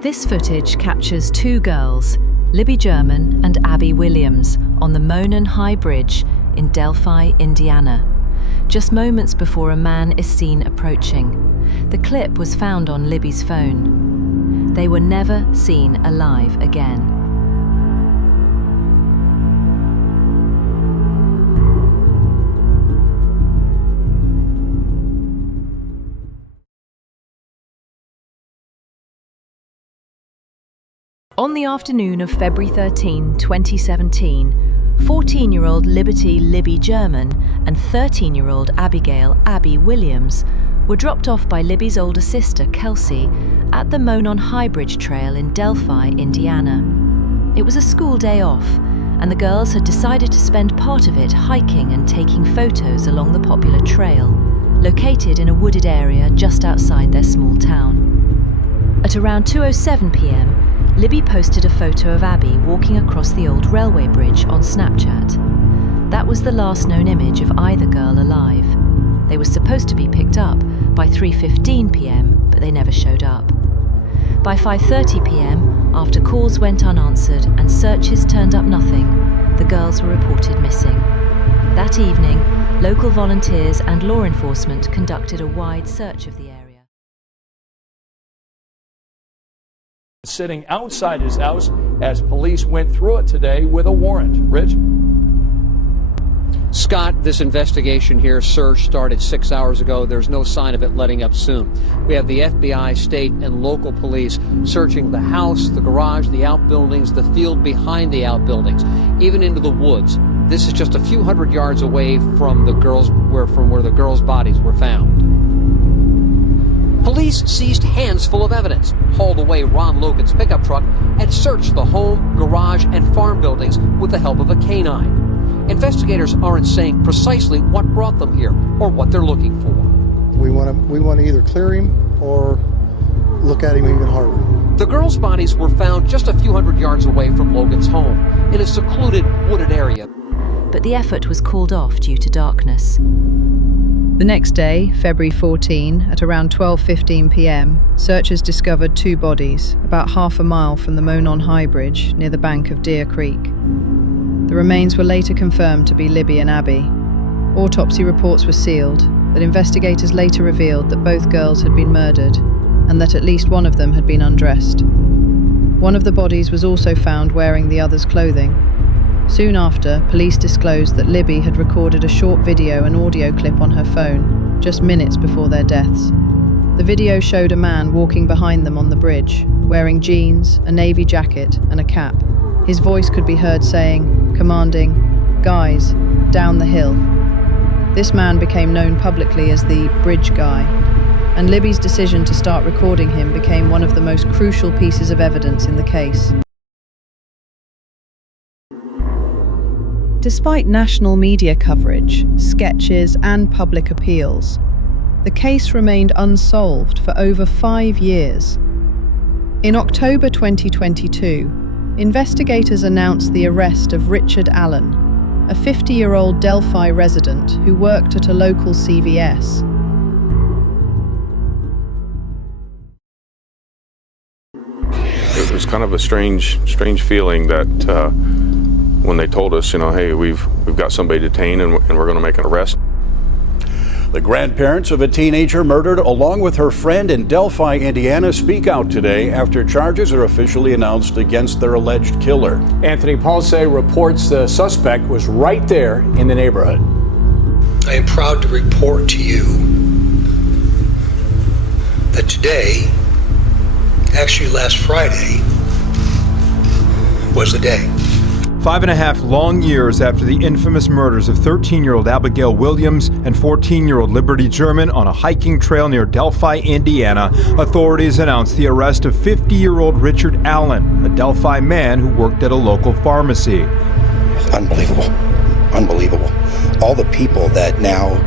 This footage captures two girls, Libby German and Abby Williams, on the Monon High Bridge in Delphi, Indiana, just moments before a man is seen approaching. The clip was found on Libby's phone. They were never seen alive again. On the afternoon of February 13, 2017, 14-year-old Libby German and 13-year-old Abby Williams were dropped off by Libby's older sister, Kelsey, at the Monon High Bridge trail in Delphi, Indiana. It was a school day off, and the girls had decided to spend part of it hiking and taking photos along the popular trail, located in a wooded area just outside their small town. At around 2:07 p.m., Libby posted a photo of Abby walking across the old railway bridge on Snapchat. That was the last known image of either girl alive. They were supposed to be picked up by 3:15 p.m, but they never showed up. By 5:30 p.m, after calls went unanswered and searches turned up nothing, the girls were reported missing. That evening, local volunteers and law enforcement conducted a wide search of the area. Sitting outside his house as police went through it today with a warrant. Rich? Scott, this investigation here, search started 6 hours ago. There's no sign of it letting up soon. We have the FBI, state, and local police searching the house, the garage, the outbuildings, the field behind the outbuildings, even into the woods. This is just a few hundred yards away from where the girls' bodies were found. Police seized hands full of evidence, hauled away Ron Logan's pickup truck, and searched the home, garage, and farm buildings with the help of a canine. Investigators aren't saying precisely what brought them here or what they're looking for. We want to either clear him or look at him even harder. The girls' bodies were found just a few hundred yards away from Logan's home, in a secluded, wooded area. But the effort was called off due to darkness. The next day, February 14, at around 12:15 p.m, searchers discovered two bodies about half a mile from the Monon High Bridge near the bank of Deer Creek. The remains were later confirmed to be Libby and Abby. Autopsy reports were sealed, but investigators later revealed that both girls had been murdered and that at least one of them had been undressed. One of the bodies was also found wearing the other's clothing. Soon after, police disclosed that Libby had recorded a short video and audio clip on her phone, just minutes before their deaths. The video showed a man walking behind them on the bridge, wearing jeans, a navy jacket, and a cap. His voice could be heard saying, commanding, "Guys, down the hill." This man became known publicly as the Bridge Guy, and Libby's decision to start recording him became one of the most crucial pieces of evidence in the case. Despite national media coverage, sketches, and public appeals, the case remained unsolved for over 5 years. In October 2022, investigators announced the arrest of Richard Allen, a 50-year-old Delphi resident who worked at a local CVS. It was kind of a strange feeling that when they told us, hey, we've got somebody detained and we're going to make an arrest. The grandparents of a teenager murdered along with her friend in Delphi, Indiana, speak out today after charges are officially announced against their alleged killer. Anthony Pulse reports the suspect was right there in the neighborhood. I am proud to report to you that today, actually last Friday, was the day. 5.5 long years after the infamous murders of 13-year-old Abigail Williams and 14-year-old Libby German on a hiking trail near Delphi, Indiana, authorities announced the arrest of 50-year-old Richard Allen, a Delphi man who worked at a local pharmacy. Unbelievable. Unbelievable. All the people that now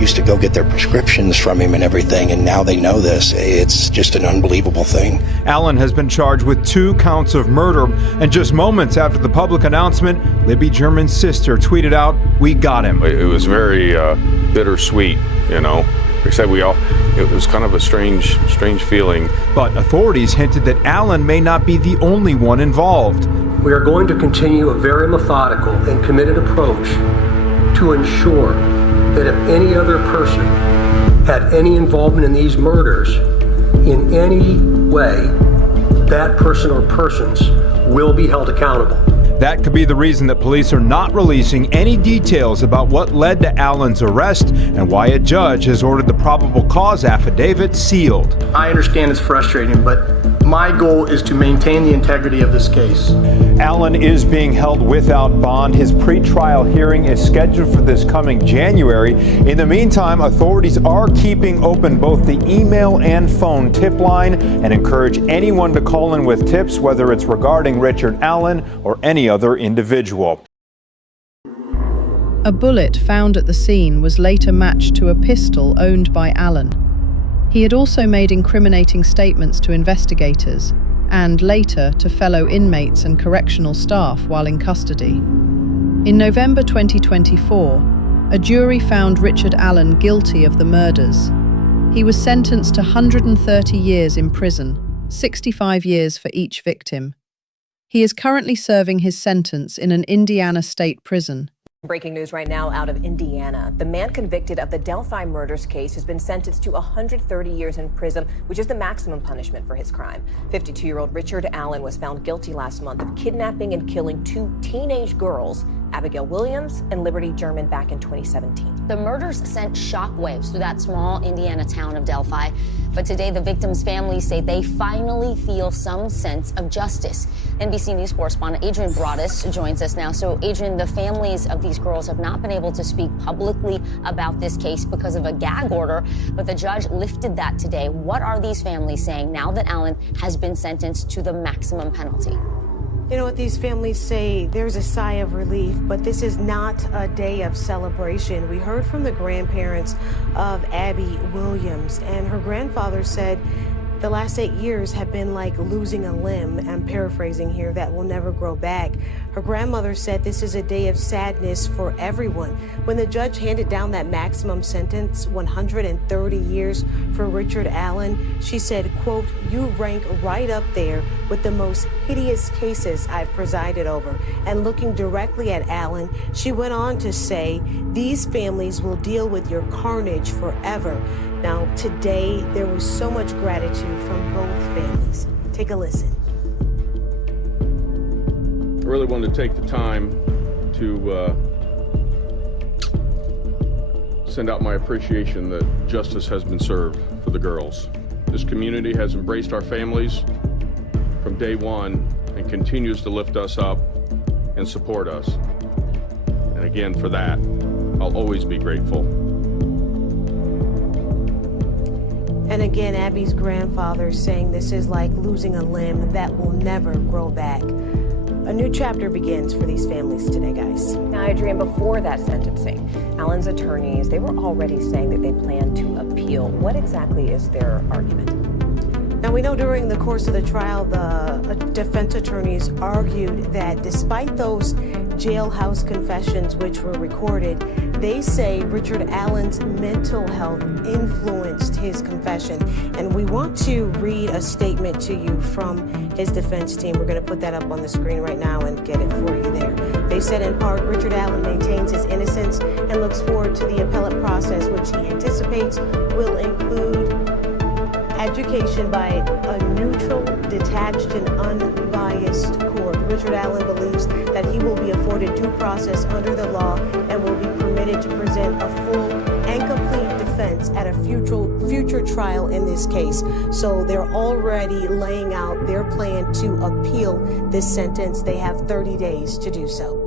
used to go get their prescriptions from him and everything, and now they know this. It's just an unbelievable thing. Allen has been charged with 2 counts of murder, and just moments after the public announcement, Libby German's sister tweeted out, "We got him." It was very bittersweet, like I said, it was kind of a strange feeling. But authorities hinted that Allen may not be the only one involved. We are going to continue a very methodical and committed approach to ensure that if any other person had any involvement in these murders in any way, that person or persons will be held accountable. That could be the reason that police are not releasing any details about what led to Allen's arrest and why a judge has ordered the probable cause affidavit sealed. I understand it's frustrating, but my goal is to maintain the integrity of this case. Allen is being held without bond. His pretrial hearing is scheduled for this coming January. In the meantime, authorities are keeping open both the email and phone tip line and encourage anyone to call in with tips, whether it's regarding Richard Allen or any other individual. A bullet found at the scene was later matched to a pistol owned by Allen. He had also made incriminating statements to investigators and later to fellow inmates and correctional staff while in custody. In November 2024, a jury found Richard Allen guilty of the murders. He was sentenced to 130 years in prison, 65 years for each victim. He is currently serving his sentence in an Indiana state prison. Breaking news right now out of Indiana. The man convicted of the Delphi murders case has been sentenced to 130 years in prison, which is the maximum punishment for his crime. 52-year-old Richard Allen was found guilty last month of kidnapping and killing 2 teenage girls, Abigail Williams and Liberty German, back in 2017. The murders sent shockwaves through that small Indiana town of Delphi. But today, the victims' families say they finally feel some sense of justice. NBC News correspondent Adrian Broaddus joins us now. So, Adrian, the families of these girls have not been able to speak publicly about this case because of a gag order, but the judge lifted that today. What are these families saying now that Allen has been sentenced to the maximum penalty? You know what these families say? There's a sigh of relief, but this is not a day of celebration. We heard from the grandparents of Abby Williams, and her grandfather said the last 8 years have been like losing a limb. I'm paraphrasing here, that will never grow back. Her grandmother said this is a day of sadness for everyone. When the judge handed down that maximum sentence, 130 years for Richard Allen, she said, quote, "You rank right up there with the most hideous cases I've presided over." And looking directly at Allen, she went on to say, "These families will deal with your carnage forever." Now, today, there was so much gratitude from both families. Take a listen. I really wanted to take the time to send out my appreciation that justice has been served for the girls. This community has embraced our families from day one and continues to lift us up and support us. And again, for that, I'll always be grateful. And again, Abby's grandfather saying this is like losing a limb that will never grow back. A new chapter begins for these families today, guys. Now, Adrian, before that sentencing, Allen's attorneys, they were already saying that they plan to appeal. What exactly is their argument? Now, we know during the course of the trial, the defense attorneys argued that despite those jailhouse confessions which were recorded, they say Richard Allen's mental health influenced his confession. And we want to read a statement to you from his defense team. We're going to put that up on the screen right now and get it for you there. They said in part, Richard Allen maintains his innocence and looks forward to the appellate process, which he anticipates will include education by a neutral, detached, and unbiased court. Richard Allen believes that he will be afforded due process under the law and will be permitted to present a full and complete defense at a future trial in this case. So they're already laying out their plan to appeal this sentence. They have 30 days to do so.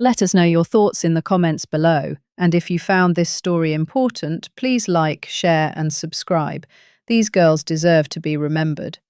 Let us know your thoughts in the comments below, and if you found this story important, please like, share and subscribe. These girls deserve to be remembered.